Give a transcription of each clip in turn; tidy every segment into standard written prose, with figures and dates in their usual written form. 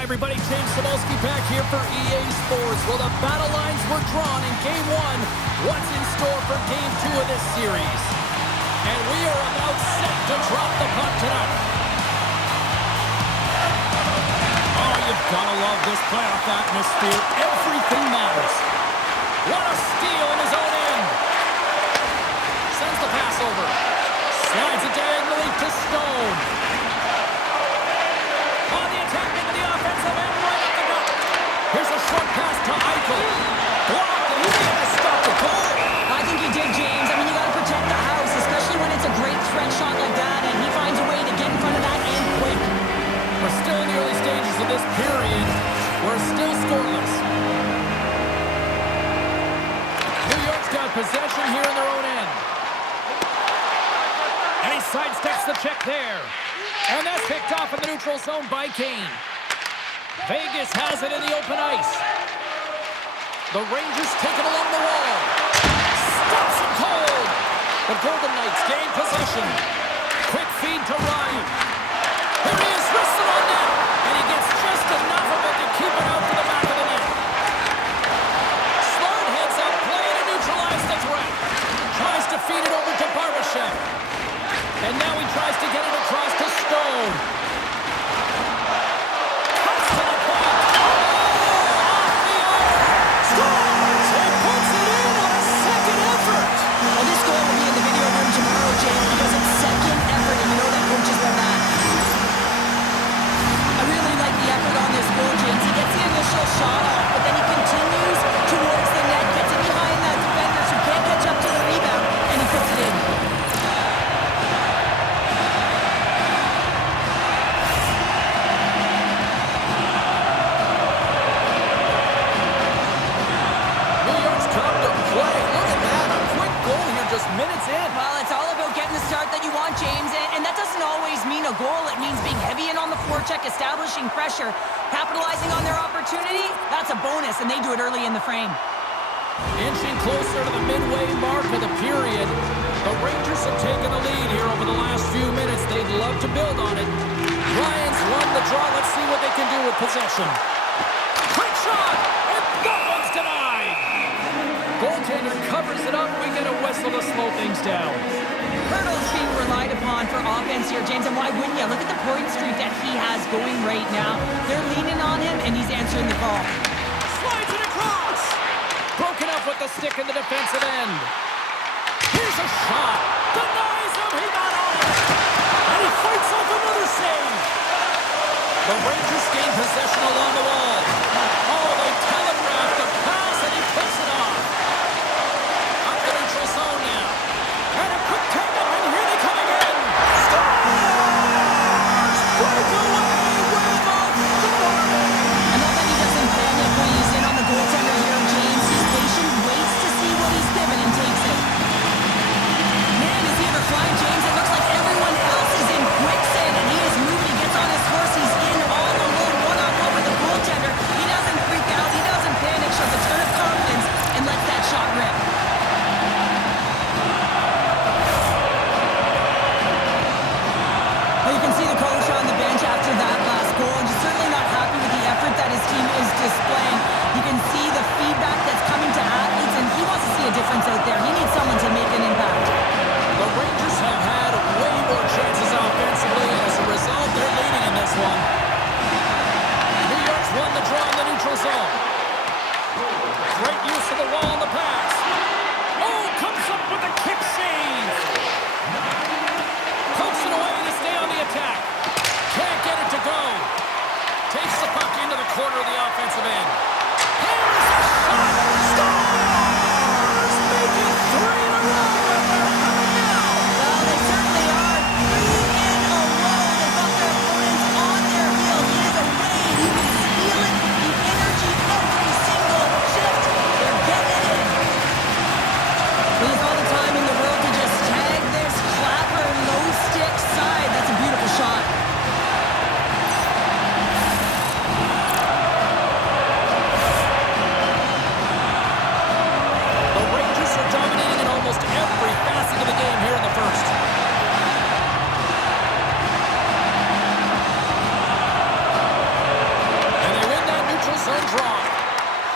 Hi, everybody. James Cebulski back here for EA Sports. Well, the battle lines were drawn in Game 1. What's in store for Game 2 of this series? And we are about set to drop the puck tonight. Oh, you've got to love this playoff atmosphere. Everything matters. What a steal in his own end. Sends the pass over. Slides it diagonally to Stone. On the attack into the offensive end, right up the gut. Here's a short pass to Eichel. Blocked, and he may have stopped the goal. I think he did, James. I mean, you got to protect the house, especially when it's a great threat shot like that, and he finds a way to get in front of that and quick. We're still in the early stages of this period. We're still scoreless. New York's got possession here in their own end. And he sidesteps the check there. And that's picked off in the neutral zone by Kane. Vegas has it in the open ice. The Rangers take it along the wall. Stops it cold. The Golden Knights gain possession. Quick feed to Ryan. Here he is, wristed on net. And he gets just enough of it to keep it out to the back of the net. Sloan heads up, play to neutralize the threat. Tries to feed it over to Barbashev. And now he tries to get it across to Stone. Cuts to the point. Oh, off the iron. Scores! He puts it in on a second effort. Well, this goal will be in the video room tomorrow, James, because it's second effort, and you know that coaches love that. I really like the effort on this goal, James. He gets the initial shot off, but then he continues towards the net, gets it behind that defenders who can't catch up to the rebound, and he puts it in. Minutes in. Well, it's all about getting the start that you want, James, and that doesn't always mean a goal. It means being heavy in on the forecheck, establishing pressure, capitalizing on their opportunity. That's a bonus, and they do it early in the frame. Inching closer to the midway mark of the period. The Rangers have taken the lead here over the last few minutes. They'd love to build on it. Ryan's won the draw. Let's see what they can do with possession. Quick shot, and that one's denied. Goaltender covers it up. We get a whistle to slow things down. Hurdle's being relied upon for offense here, James, and why wouldn't you? Look at the point streak that he has going right now. They're leaning on him, and he's answering the call. Slides it across. Broken up with the stick in the defensive end. Here's a shot. Denies him. He got on it. And he fights off another save. The Rangers gain possession along the wall. Oh, they telegraphed the pass, and he picks it off. Up the neutral zone now. And a quick take-up, and here they come again. Scores! Break away with authority. I know that he doesn't panic when he's in on the goaltender here, James. He's patient, waits to see what he's given, and takes it. Man, is he ever flying, James? It looks like everyone else is in quicksand, and he is moving. He gets on his horse. He's in all alone, one-on-one with the goaltender. He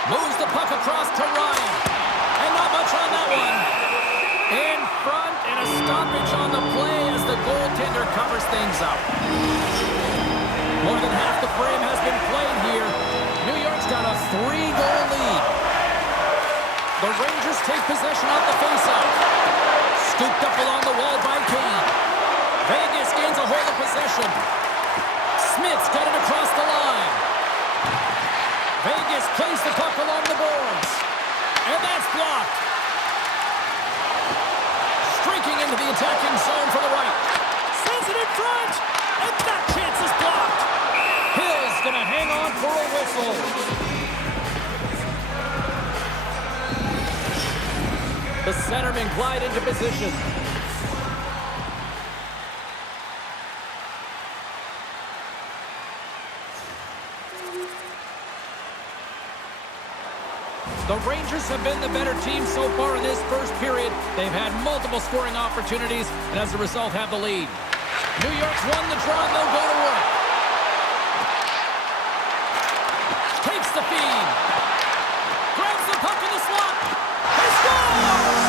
Moves the puck across to Ryan. And not much on that one. In front, and a stoppage on the play as the goaltender covers things up. More than half the frame has been played here. New York's got a 3-goal lead. The Rangers take possession off the faceoff. Scooped up along the wall by Kane. Vegas gains a hold of possession. Smith's got it across the line. Vegas plays the puck along the boards. And that's blocked. Streaking into the attacking zone for the right. Sends it in front. And that chance is blocked. Hill's going to hang on for a whistle. The centermen glide into position. The Rangers have been the better team so far in this first period. They've had multiple scoring opportunities, and as a result have the lead. New York's won the draw, and they'll go to work. Takes the feed. Grabs the puck in the slot. He scores!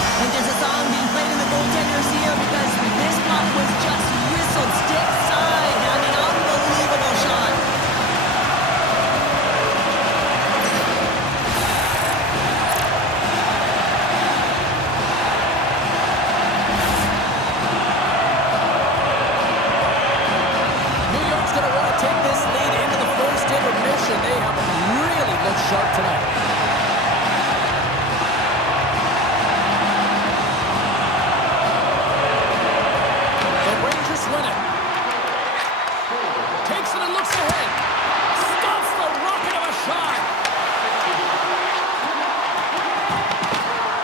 I think there's a song being played in the goaltender's ear because this puck was just whistled stick side. I mean, unbelievable shot. New York's going to want to take this lead into the first intermission. They have really looked sharp tonight. The Rangers win it. Takes it and looks ahead. Stops the rocket of a shot.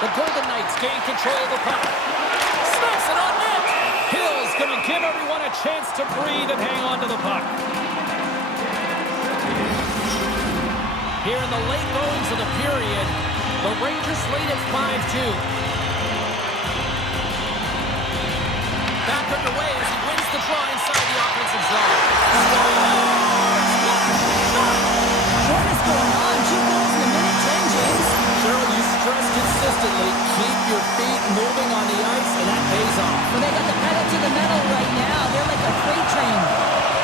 The Golden Knights gain control of the puck. Snaps it on net. Hill's going to give everyone a chance to breathe and hang on to the puck. Here in the late goings of the period, the Rangers lead at 5-2. Back underway as he wins the draw inside the offensive zone. What is going on? 2 goals in a minute, 10, James. Cheryl, you stress consistently, keep your feet moving on the ice, and that pays off. Well, they got the pedal to the metal right now. They're like a freight train.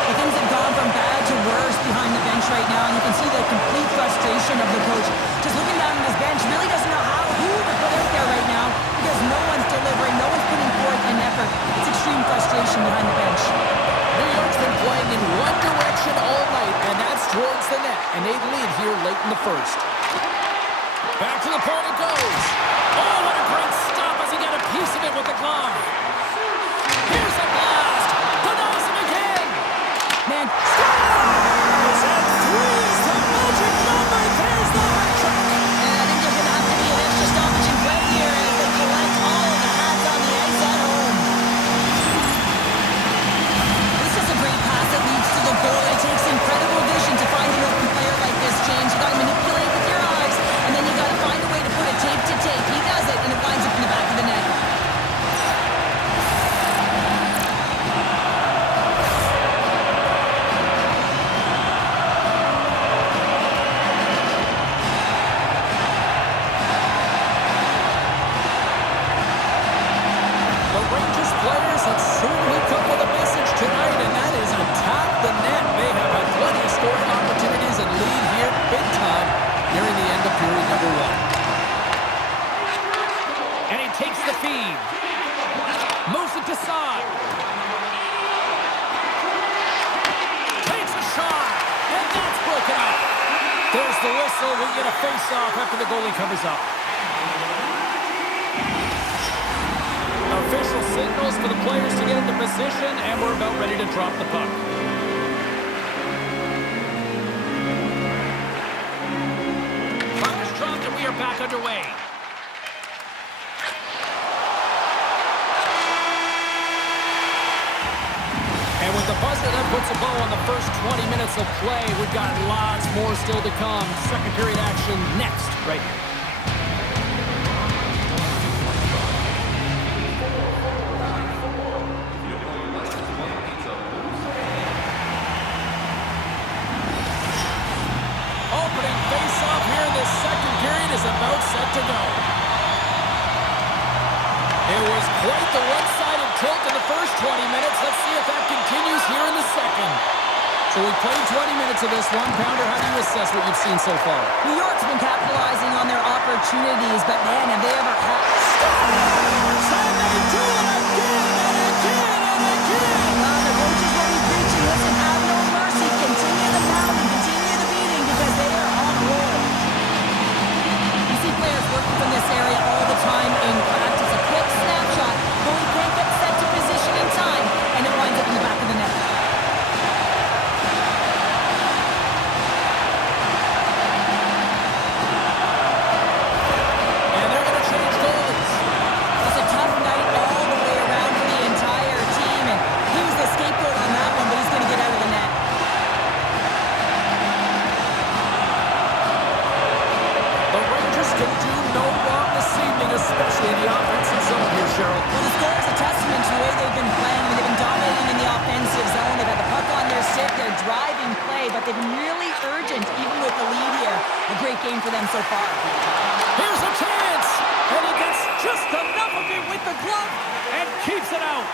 The things have gone from bad to worse behind the bench right now, and you can see the complete frustration of the coach. Just looking down at his bench, really doesn't know who to put out there right now because no one's delivering, no one's putting forth an effort. It's extreme frustration behind the bench. New York's been playing in one direction all night, and that's towards the net, and they lead here late in the first. Back to the point it goes. Oh, what a great stop as he got a piece of it with the glove. Here's a blast. Denies him again. Man, Scores! And 3 is the magic number. There's the hat trick. and I think there's going to have to be an extra stoppage in play here as they collect all of the hats on the ice at home. This is a great pass that leads to the goal. It takes incredible vision to find an open player like this, James. You got to manipulate with your eyes, and then you got to find a way to put it tape to tape. He does it, and it winds up in the back of the net. The Rangers players have certainly come with a message tonight, and that is attack the net. They have had plenty of scoring opportunities and lead here big time nearing the end of period number 1. And he takes the feed. Moves it to side. Takes a shot. And that's broken up. There's the whistle. We get a face-off after the goalie covers up. Official signals for the players to get into position, and we're about ready to drop the puck. Puck is dropped, and we are back underway. And with the buzzer, that puts a bow on the first 20 minutes of play. We've got lots more still to come. Second period action next, right here. 20 minutes. Let's see if that continues here in the second. So we played 20 minutes of this one. Pounder, how do you assess what you've seen so far? New York's been capitalizing on their opportunities, but man, have they ever had... And they do it again and again and again! The coaches will be preaching, listen, have no mercy, continue the pounding, continue the beating, because they are on a roll. You see players working from this area all the time in practice. A quick snapshot, goalie can't get set to position in time, and it winds up in the back of the net. Especially in the offensive zone here, Cheryl. Well, the score is a testament to the way they've been playing. They've been dominating in the offensive zone. They've had the puck on their stick. They're driving play, but they've been really urgent, even with the lead here. A great game for them so far. Here's a chance! And he gets just enough of it with the glove and keeps it out.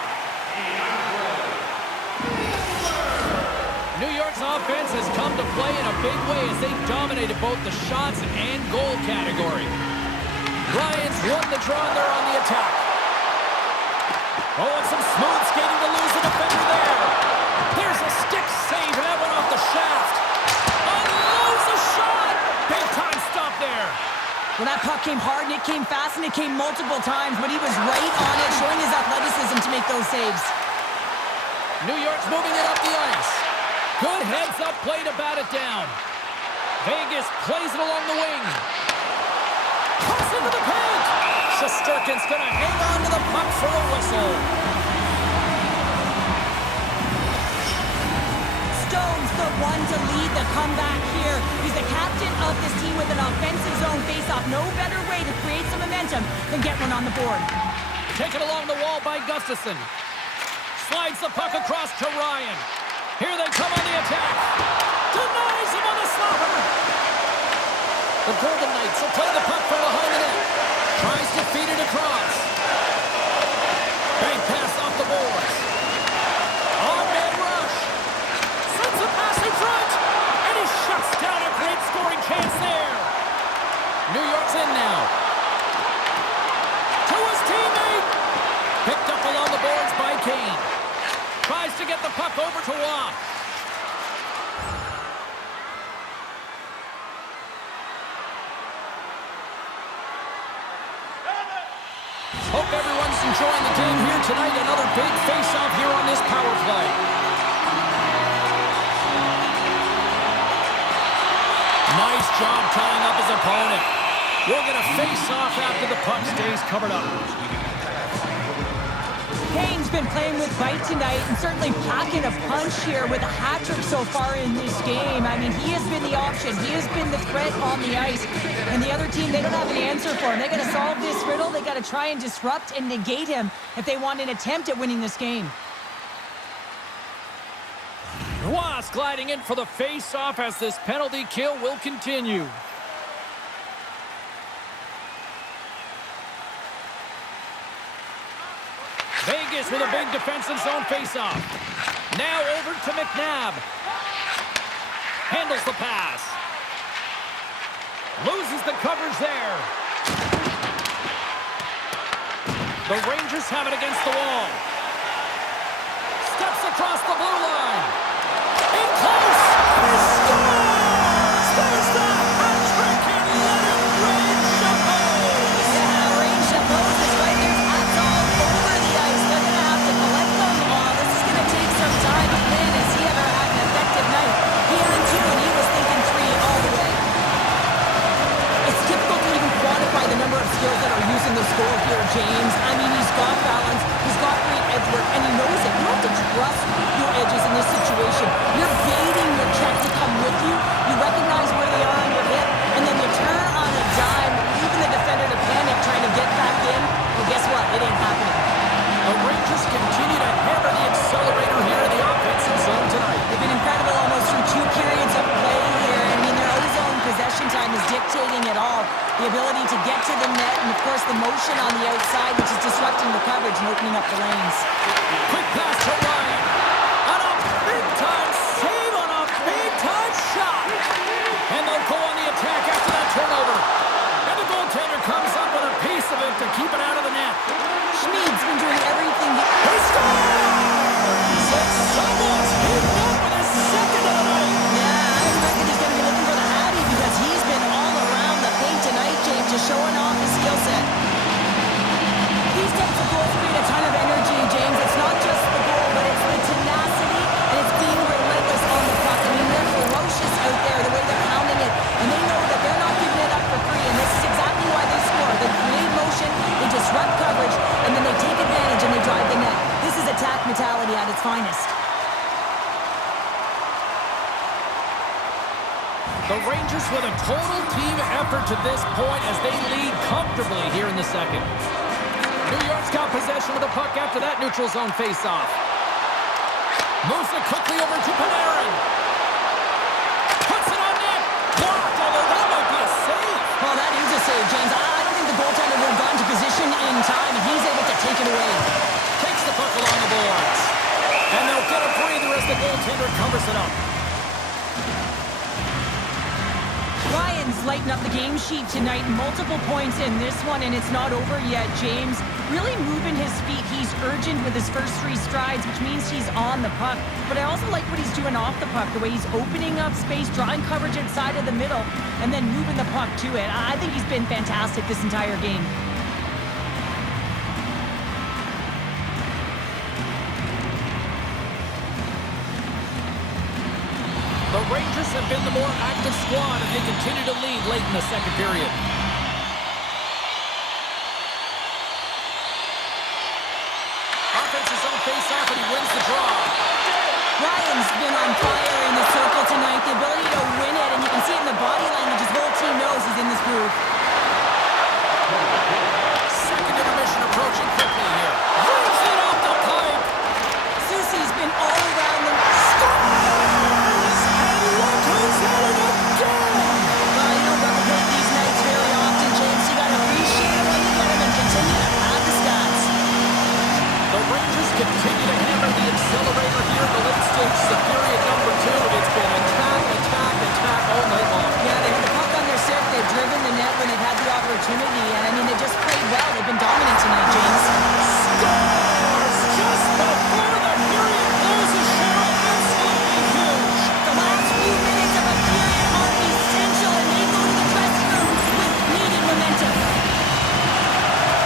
New York's offense has come to play in a big way as they dominated both the shots and goal category. Lions won the draw, and they're on the attack. Oh, and some smooth skating to lose the defender there. There's a stick save, and that went off the shaft. Unloads the shot. Big time stop there. Well, that puck came hard, and it came fast, and it came multiple times, but he was right on it, showing his athleticism to make those saves. New York's moving it up the ice. Good heads-up play to bat it down. Vegas plays it along the wing. Cross into the paint. Shesterkin's going to hang on to the puck for a whistle. Stone's the one to lead the comeback here. He's the captain of this team with an offensive zone faceoff. No better way to create some momentum than get one on the board. Taken along the wall by Gustafsson. Slides the puck across to Ryan. Here they come on the attack. Denies him on the slapper. The Golden Knights will play the puck from behind the net. Tries to feed it across. Bank pass off the boards. On-man rush. Sends a pass in front. And he shuts down a great scoring chance there. New York's in now. To his teammate. Picked up along the boards by Kane. Tries to get the puck over to Watt. Hope everyone's enjoying the game here tonight. Another big face-off here on this power play. Nice job tying up his opponent. We'll get a face-off after the puck stays covered up. Kane's been playing with bite tonight and certainly packing a punch here with a hat-trick so far in this game. I mean, he has been the option. He has been the threat on the ice. And the other team, they don't have an answer for him. They got to solve this riddle. They got to try and disrupt and negate him if they want an attempt at winning this game. Ross gliding in for the face-off as this penalty kill will continue. Vegas with a big defensive zone face-off. Now over to McNabb. Handles the pass. Loses the coverage there. The Rangers have it against the wall. Steps across the blue line. In close. He scores! There's the hat trick and let him rain Chapeau. Yeah, rain Chapeau is right. There's hats all over the ice. They're going to have to collect them all. This is going to take some time. Man, has he ever had an effective night. He had two, and he was thinking three all the way. It's difficult to even quantify the number of skills that are using the score here, James. I mean, he's got balance, he's got great edge work, and he knows it. You have to trust your edges in this situation. You're baiting your check to come with you. You recognize where they are on your hip, and then you turn on a dime, leaving the defender to panic, trying to get back in. Well, guess what? It ain't happening. The Rangers continue to hammer the accelerator here in the offensive zone tonight. They've been incredible almost through two periods of play here. I mean, their own possession time is dictating it all. The ability to get to the net, and of course the motion on the outside, which is disrupting the coverage and opening up the lanes. Quick pass mentality at its finest. The Rangers with a total team effort to this point as they lead comfortably here in the second. New York's got possession of the puck after that neutral zone faceoff. Moves it quickly over to Panarin. Puts it on net. Blocked, although that might be a save. Well, that is a save, James. I don't think the goaltender would have gotten to position in time, and he's able to take it away. Takes the puck along the boards. And they'll get a breather as the goaltender covers it up. Ryan's lighting up the game sheet tonight. Multiple points in this one, and it's not over yet, James. Really moving his feet. He's urgent with his first 3 strides, which means he's on the puck. But I also like what he's doing off the puck, the way he's opening up space, drawing coverage inside of the middle, and then moving the puck to it. I think he's been fantastic this entire game. The Rangers have been the more active squad, and they continue to lead late in the second period. Offense's own face-off, and he wins the draw. Ryan's been on fire in the circle tonight. The ability to win it, and you can see it in the body language. His whole team knows he's in this groove. Second intermission approaching quickly here. Moves it off the pipe. Soucy's been all around them. Continue to hammer the accelerator here in the late stages of period number 2. It's been attack, attack, attack all night long. Yeah, they had the puck on their stick. They've driven the net when they've had the opportunity. And, I mean, they just played well. They've been dominant tonight, James. Scores just before the period closes, Cheryl. Absolutely huge. The last few minutes of a period are essential, and they go to the dressing room with needed momentum.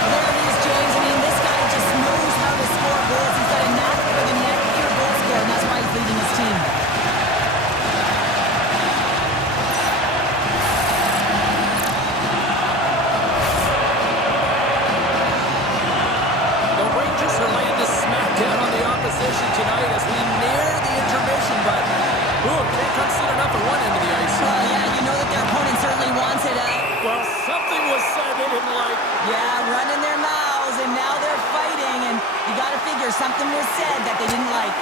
There it is, James. I mean, this guy just knows how to score goals. He's got a knack for the net, pure goal scorer, and that's why he's leading his team. The Rangers are laying the smackdown on the opposition tonight as we near the intermission, but can't concede enough at one end of the ice. Yeah, you know that their opponent certainly wants it. Well, something was said they didn't like. Yeah, running their mouths, and now they're fighting, and you got to figure something was said that they didn't like.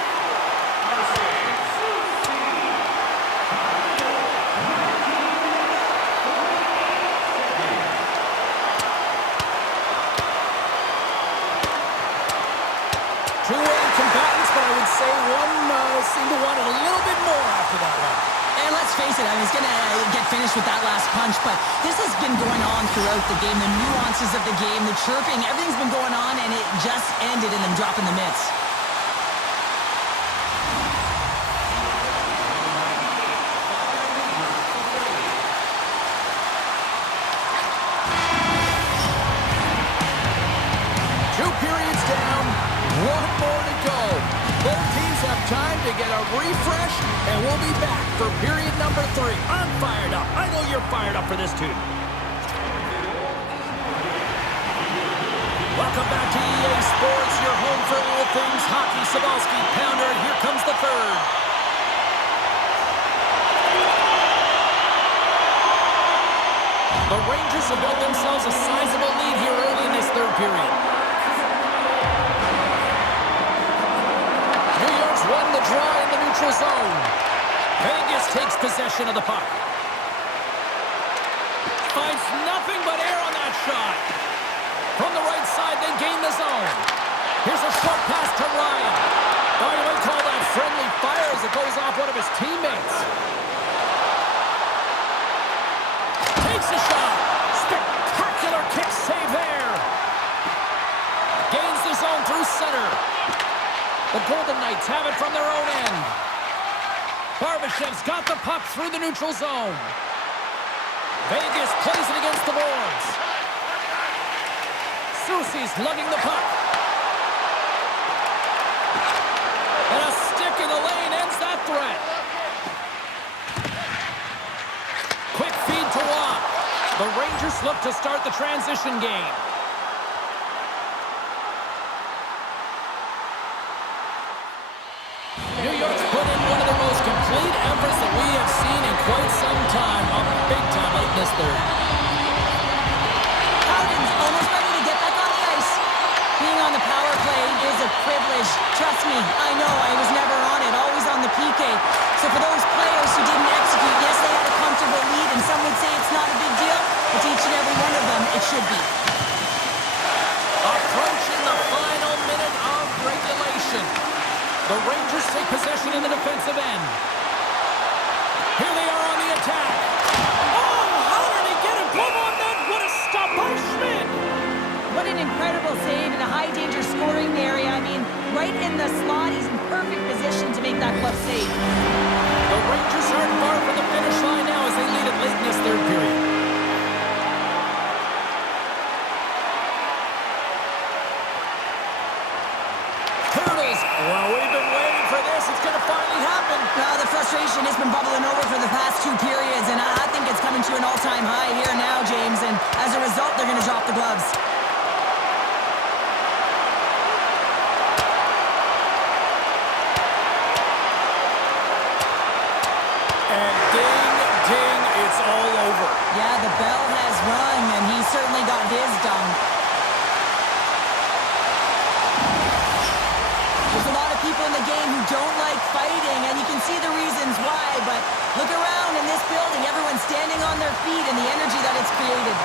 Two-way combatants, but I would say one seemed to want it a little bit more after that one. And let's face it, I mean, he's going to get finished with that last punch, but this has been going on throughout the game. The nuances of the game, the chirping, everything's been going on, and it just ended in them dropping the mitts. Two periods down, one more to go. Both teams have time to get a refresh, and we'll be back for period number 3. I'm fired up. I know you're fired up for this too. Welcome back to EA Sports, your home for all things hockey. Sabalski, Pounder, and here comes the third. The Rangers have built themselves a sizable lead here early in this third period. New York's won the draw in the neutral zone. Vegas takes possession of the puck. Finds nothing but air on that shot. From the right side, they gain the zone. Here's a short pass to Ryan. Oh, you might call that friendly fire as it goes off one of his teammates. Takes a shot. Spectacular kick save there. Gains the zone through center. The Golden Knights have it from their own end. Barbashev's got the puck through the neutral zone. Vegas plays it against the boards. Soucy's lugging the puck. And a stick in the lane ends that threat. Quick feed to Watt. The Rangers look to start the transition game. New York's put in one of the most complete efforts that we have seen in quite some time. A big time late in this third. Howden's almost ready to get back on the ice. Being on the power play is a privilege. Trust me, I know I was never on it, always on the PK. So for those players who didn't execute, yes, they had a comfortable lead, and some would say it's not a big deal, but to each and every one of them, it should be. Approaching the final minute of regulation. The Rangers take possession in the defensive end. Here they are on the attack. Oh, how did he get a glove on that? What a stop by Schmidt! What an incredible save in a high-danger scoring area. I mean, right in the slot, he's in perfect position to make that glove save. The Rangers aren't far from the finish line now as they lead it late in this third period. Turtles. Well, we've been waiting for this. It's going to finally happen. Well, the frustration has been bubbling over for the past two periods, and I think it's coming to an all-time high here now, James, and as a result, they're going to drop the gloves. And ding, ding, it's all over. Yeah, the bell has rung, and he certainly got his done. There's a lot of people in the game who don't like fighting, and you can see the reasons why, but look around in this building, everyone's standing on their feet and the energy that it's created.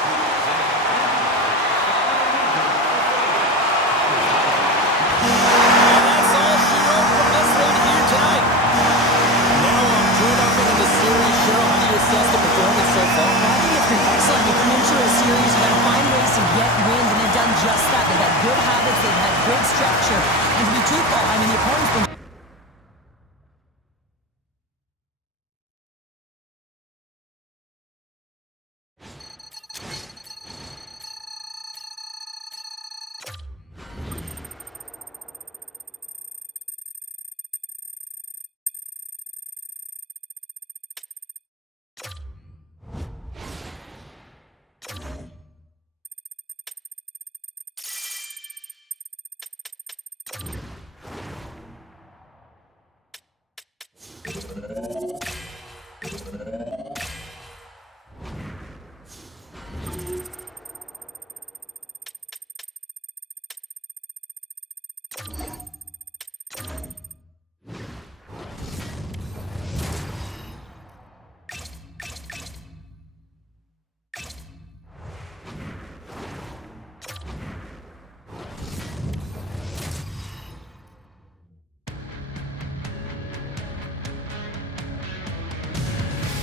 And that's all she wrote from this one here tonight. Now I'm tuned up into the series. Cheryl, how do you assess the performance so far? I think it's been excellent. You come into a series, you got to find ways to get wins, and they've done just that. They've had good habits, they've had good structure, and to be truthful, I mean, the opponent's been...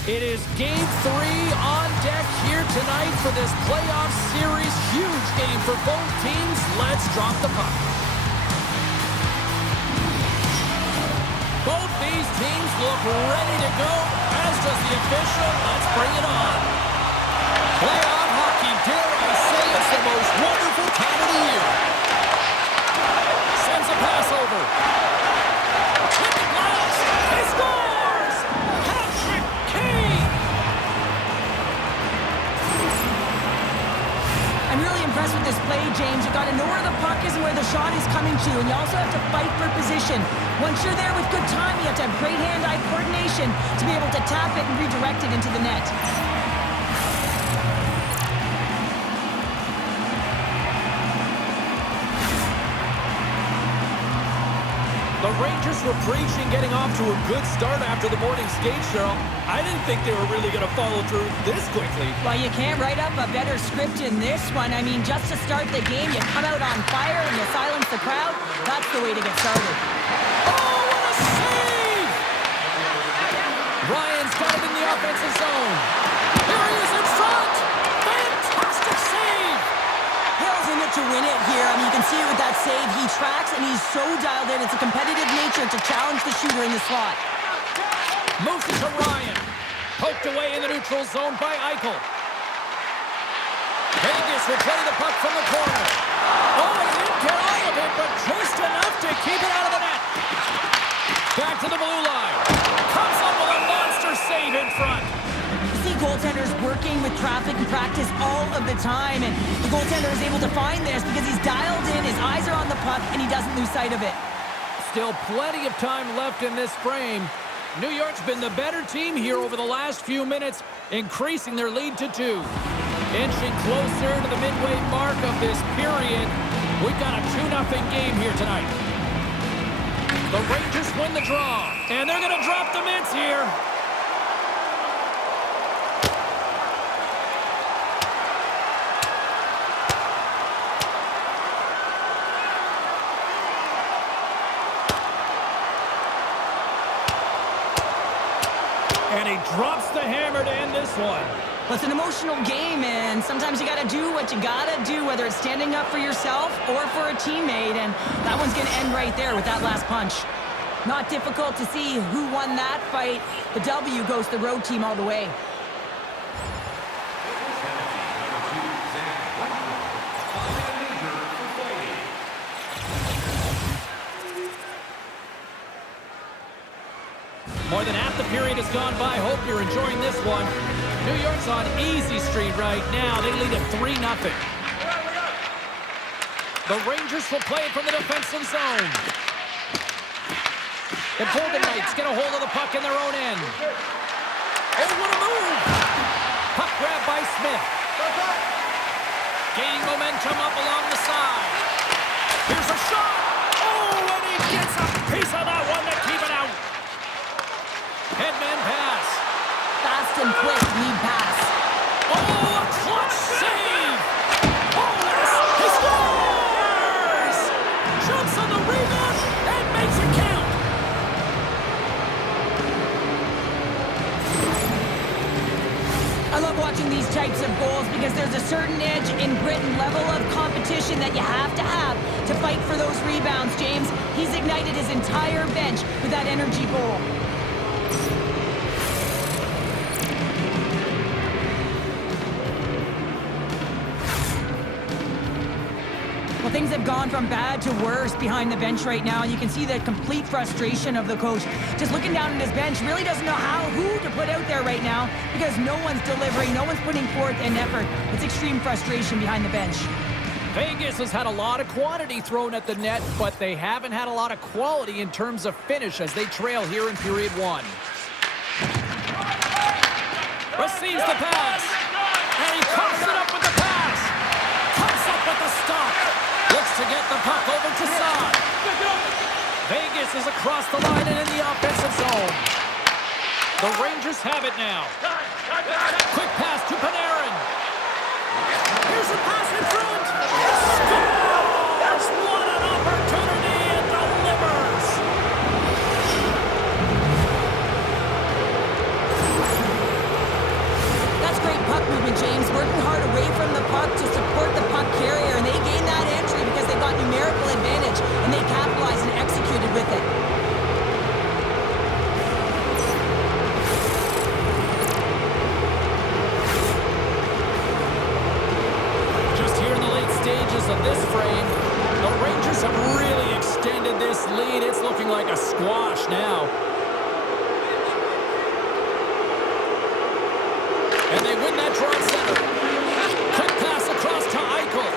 It is Game 3 on deck here tonight for this playoff series. Huge game for both teams. Let's drop the puck. Both these teams look ready to go, as does the official. Let's bring it on. Playoff hockey, dare I say it's the most wonderful time of the year. Sends a pass over. Hit the glass. He scores! Patrick Kane! I'm really impressed with this play, James. You got to know where the puck is and where the shot is coming to, and you also have to fight for position. Once you're there with good time, you have to have great hand-eye coordination to be able to tap it and redirect it into the net. The Rangers were preaching getting off to a good start after the morning skate, Cheryl. I didn't think they were really going to follow through this quickly. Well, you can't write up a better script in this one. I mean, just to start the game, you come out on fire and you silence the crowd. That's the way to get started. Oh, what a save! Ryan's got it in the offensive zone. Here he is in front! Fantastic save! Hill's in it to win it here. I mean, you can see it with that save. He tracks, and he's so dialed in. It's a competitive nature to challenge the shooter in the slot. Moves it to Ryan. Poked away in the neutral zone by Eichel. Vegas will play the puck from the corner. Oh, he didn't get all of it, but just enough to keep it out of the net. Back to the blue line. Comes up with a monster save in front. You see goaltenders working with traffic and practice all of the time, and the goaltender is able to find this because he's dialed in, his eyes are on the puck, and he doesn't lose sight of it. Still plenty of time left in this frame. New York's been the better team here over the last few minutes, increasing their lead to 2. Inching closer to the midway mark of this period. We've got a 2-0 game here tonight. The Rangers win the draw, and they're going to drop the mitts here. And he drops the hammer to end this one. Well, it's an emotional game, and sometimes you got to do what you got to do, whether it's standing up for yourself or for a teammate, and that one's going to end right there with that last punch. Not difficult to see who won that fight. The W goes to the road team all the way. More than half the period has gone by. Hope you're enjoying this one. New York's on easy street right now. They lead at 3-0. The Rangers will play it from the defensive zone. The Golden Knights get a hold of the puck in their own end. Oh, what a move! Puck grab by Smith. Gaining momentum up along the side. Here's a shot! Oh, and he gets a piece of that one to keep it out. Headman pass. Fast and quick lead pass. Oh, a clutch save! Oh, he scores! Jumps on the rebound and makes it count. I love watching these types of goals because there's a certain edge in grit and level of competition that you have to fight for those rebounds, James. He's ignited his entire bench with that energy goal. Well, things have gone from bad to worse behind the bench right now, and you can see the complete frustration of the coach. Just looking down at his bench, really doesn't know who to put out there right now because no one's delivering, no one's putting forth an effort. It's extreme frustration behind the bench. Vegas has had a lot of quantity thrown at the net, but they haven't had a lot of quality in terms of finish as they trail here in period 1. Receives the pass, and he coughs it up with the pass. Comes up with the stop. Looks to get the puck over to Saad. Vegas is across the line and in the offensive zone. The Rangers have it now. Quick pass to Panarin. Here's a pass in front. Scores! What an opportunity and delivers. That's great puck movement, James. Working hard away from the puck to support the puck carrier, and they gained that entry because they got numerical advantage, and they capitalized and executed with it. Just here in the late stages of this frame, the Rangers have really extended this lead. It's looking like a squash now. And they win that draw at center. Quick pass across to Eichel.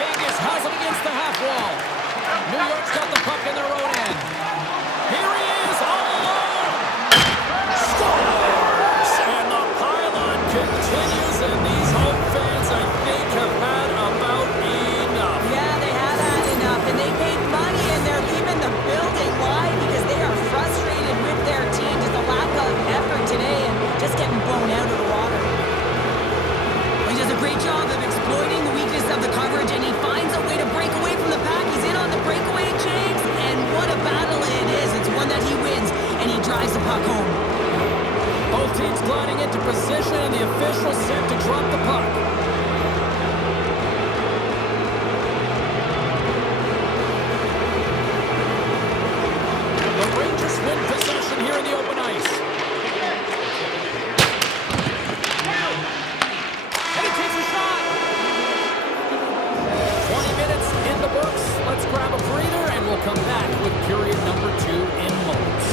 Vegas has it against the half wall. New York's got the puck in their own end. Here he is, all alone. Scores! And the pylon continues, and these home fans, I think, have had about enough. Yeah, they have had enough, and they paid money, and they're leaving the building. Why? Because they are frustrated with their team. Just a lack of effort today, and just getting blown out of the water. He does a great job of exploiting the weakness of the coverage, and he finds a way to break away from the pack. He's in on the breakaway, James, and what a battle it is. It's one that he wins, and he drives the puck home. Both teams gliding into position, and the official set to drop the puck. The Rangers win possession here in the open ice. And he takes a shot. 20 minutes in the books. Let's grab a breather, and we'll come back with period number 2 in moments.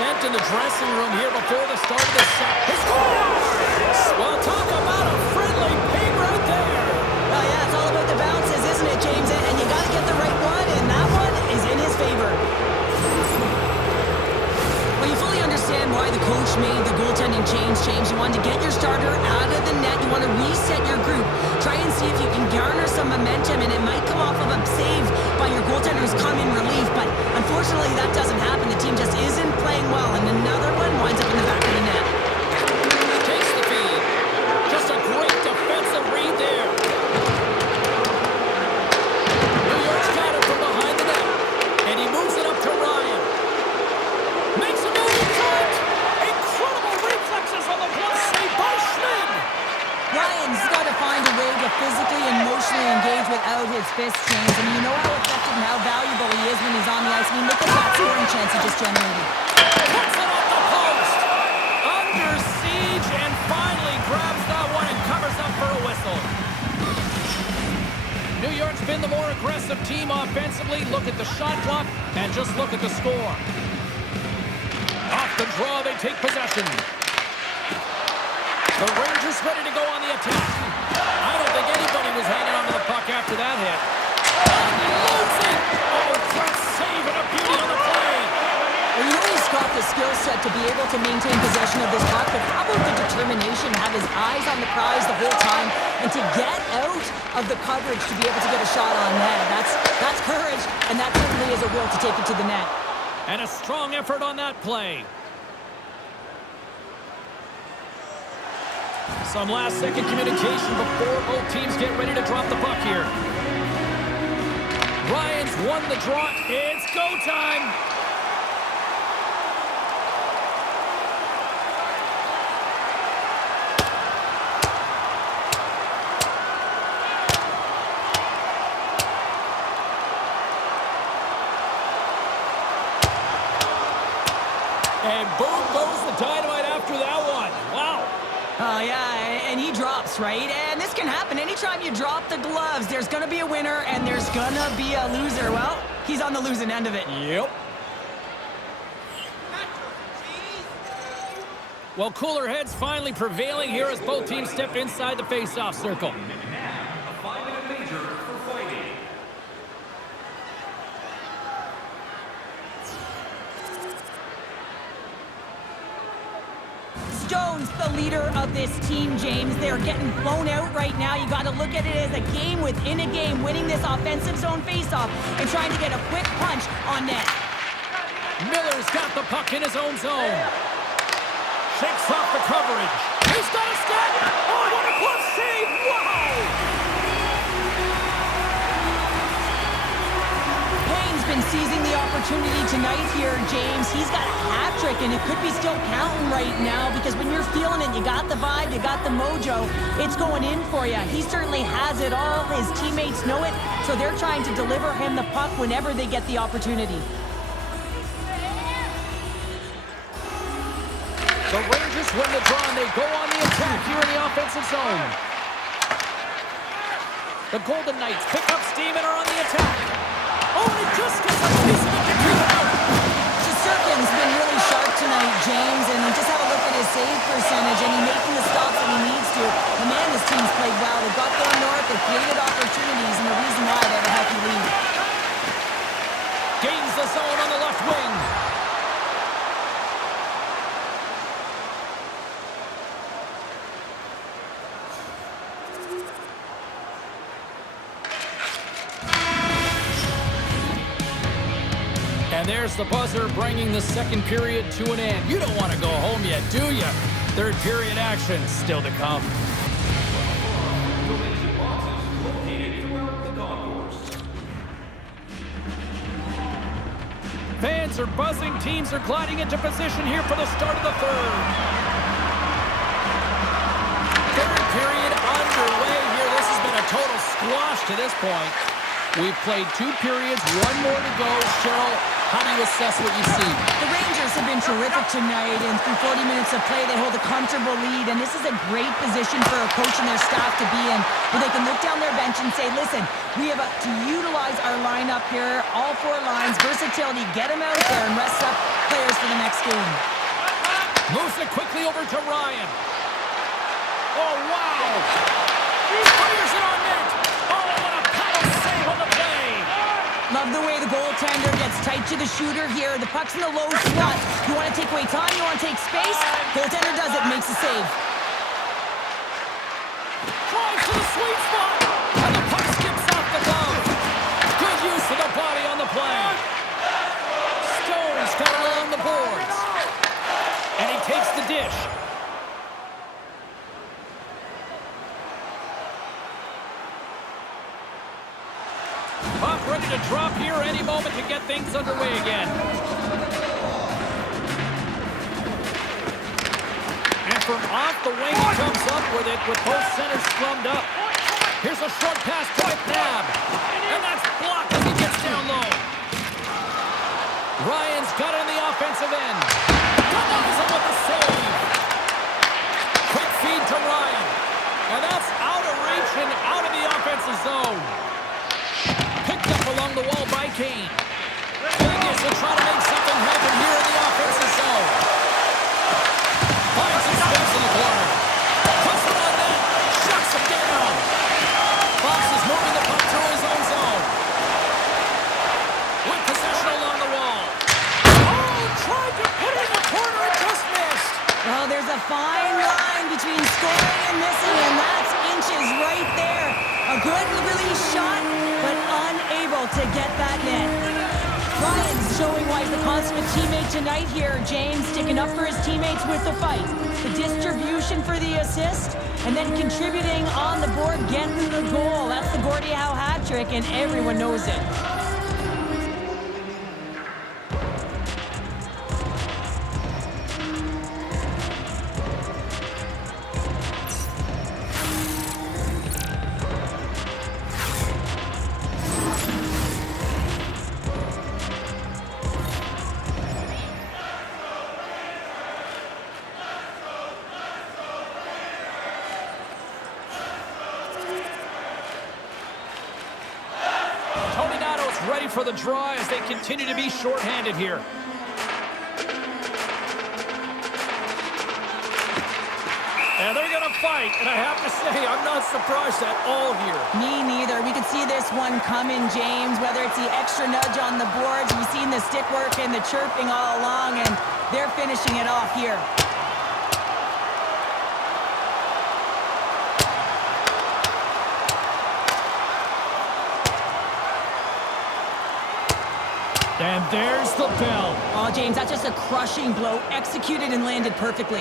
scent in the dressing room here before the start of the set. He scores! Well, talk about a friendly ping right there. Oh, yeah, it's all about the bounces, isn't it, James? And you got to get the right one, and that one is in his favor. Well, you fully understand why the coach made the goaltending change, James. You want to get your starter out of the net. You want to reset your group. Try and see if you can garner some momentum, and it might come off of a save by your goaltender who's come in relief. But unfortunately, that doesn't happen. The team just isn't playing well, and another one winds up in the back of the net. Takes the feed. Just a great defensive read there. New York's got it from behind the net, and he moves it up to Ryan. Makes a move in front. Incredible reflexes on the glove save by Schmid. Ryan's got to find a way to physically and emotionally engage without his fists, James. I mean, you know how effective and how valuable he is when he's on the ice. I mean, look at that scoring chance he just generated. Puts it off the post. Under siege and finally grabs that one and covers up for a whistle. New York's been the more aggressive team offensively. Look at the shot clock and just look at the score. Off the draw, they take possession. The Rangers ready to go on the attack. I don't think anybody was hanging on to the puck after that hit. Unloads it. Oh, great save and a beauty on the play. Well, you know he's got the skill set to be able to maintain possession of this puck, but how about the determination, have his eyes on the prize the whole time, and to get out of the coverage to be able to get a shot on net. That's courage, and that certainly is a will to take it to the net. And a strong effort on that play. Some last-second communication before both teams get ready to drop the puck here. Ryan's won the draw. It's go time. And boom goes the dynamite after that one. Wow. Oh, yeah, and he drops, right? And this can happen. Anytime you drop the gloves, there's going to be a winner and there's going to be a loser. Well, he's on the losing end of it. Yep. Well, cooler heads finally prevailing here as both teams step inside the face-off circle. Jones, the leader of this team, James. They're getting blown out right now. You got to look at it as a game within a game, winning this offensive zone faceoff and trying to get a quick punch on net. Miller's got the puck in his own zone. Shakes off the coverage. He's got a step. Oh, what a close save. Wow! Payne's been seizing the opportunity tonight here, James. He's got a hat trick, and it could be still counting right now because when you're feeling it, you got the vibe, you got the mojo, it's going in for you. He certainly has it all. His teammates know it, so they're trying to deliver him the puck whenever they get the opportunity. The Rangers win the draw, and they go on the attack here in the offensive zone. The Golden Knights pick up steam and are on the attack. Oh, and it just gets a piece of it to keep it out. Shesterkin's been really sharp tonight, James, and just have a look at his save percentage, and he's making the stops that he needs to. The man, his team's played well. They've got going north, they've created opportunities, and the reason why they have a healthy lead. Gains the zone on the left wing. And there's the buzzer bringing the second period to an end. You don't want to go home yet, do you? Third period action still to come. Fans are buzzing. Teams are gliding into position here for the start of the third. Third period underway here. This has been a total squash to this point. We've played 2 periods, 1 more to go. Cheryl, How do you assess what you see? The Rangers have been terrific tonight, and through 40 minutes of play, they hold a comfortable lead, and this is a great position for a coach and their staff to be in, where they can look down their bench and say, listen, we have to utilize our lineup here, all four lines, versatility, get them out there and rest up players for the next game. Moves it quickly over to Ryan. Oh, wow! Fires it on net! Oh, what a paddle save on the play! Love the way the goaltender gets tight to the shooter here. The puck's in the low slot. You want to take away time, you want to take space. Goaltender does it, makes a save. Drives to the sweet spot! And the puck skips off the glove. Good use of the body on the play. Stone's got it along the boards. And he takes the dish. Puck ready to drop here any moment to get things underway again. And from off the wing, he comes up with it with both centers scrummed up. Here's a short pass to McNabb. And that's blocked as he gets down low. Ryan's got it on the offensive end. Denies him with the save. Quick feed to Ryan. And that's out of reach and out of the offensive zone. Picked up along the wall by Kane. Vegas will try to make something happen here in the offensive zone. Finds some space in the corner. Puts it on net. Shuts him down. Fox is moving the puck through his own zone. With possession along the wall. Oh, tried to put it in the corner and just missed. Well, there's a fine line between scoring and missing, and that's inches right there. A good release shot, but unable to get that net. Ryan's showing why he's the consummate teammate tonight here. James sticking up for his teammates with the fight. The distribution for the assist, and then contributing on the board, getting the goal. That's the Gordie Howe hat trick, and everyone knows it. Ready for the draw as they continue to be shorthanded here. And they're going to fight, and I have to say, I'm not surprised at all here. Me neither. We could see this one coming, James, whether it's the extra nudge on the boards. We've seen the stick work and the chirping all along, and they're finishing it off here. And there's the bell. Oh, James, that's just a crushing blow, executed and landed perfectly.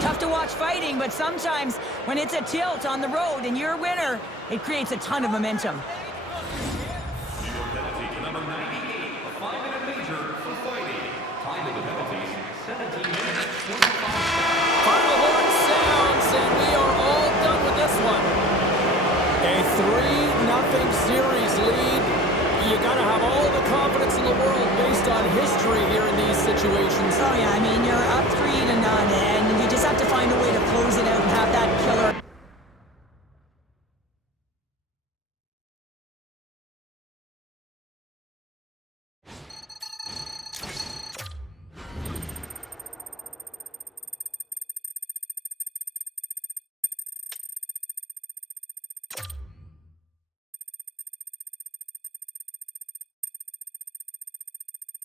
Tough to watch fighting, but sometimes when it's a tilt on the road and you're a winner, it creates a ton of momentum. Number 98, a 5-minute major for fighting. Time of the penalties, 17 minutes, 25. Final horn sounds, and we are all done with this one. A 3-0 series lead. You got to have all the confidence in the world based on history here in these situations. Oh, yeah, I mean, you're up 3-0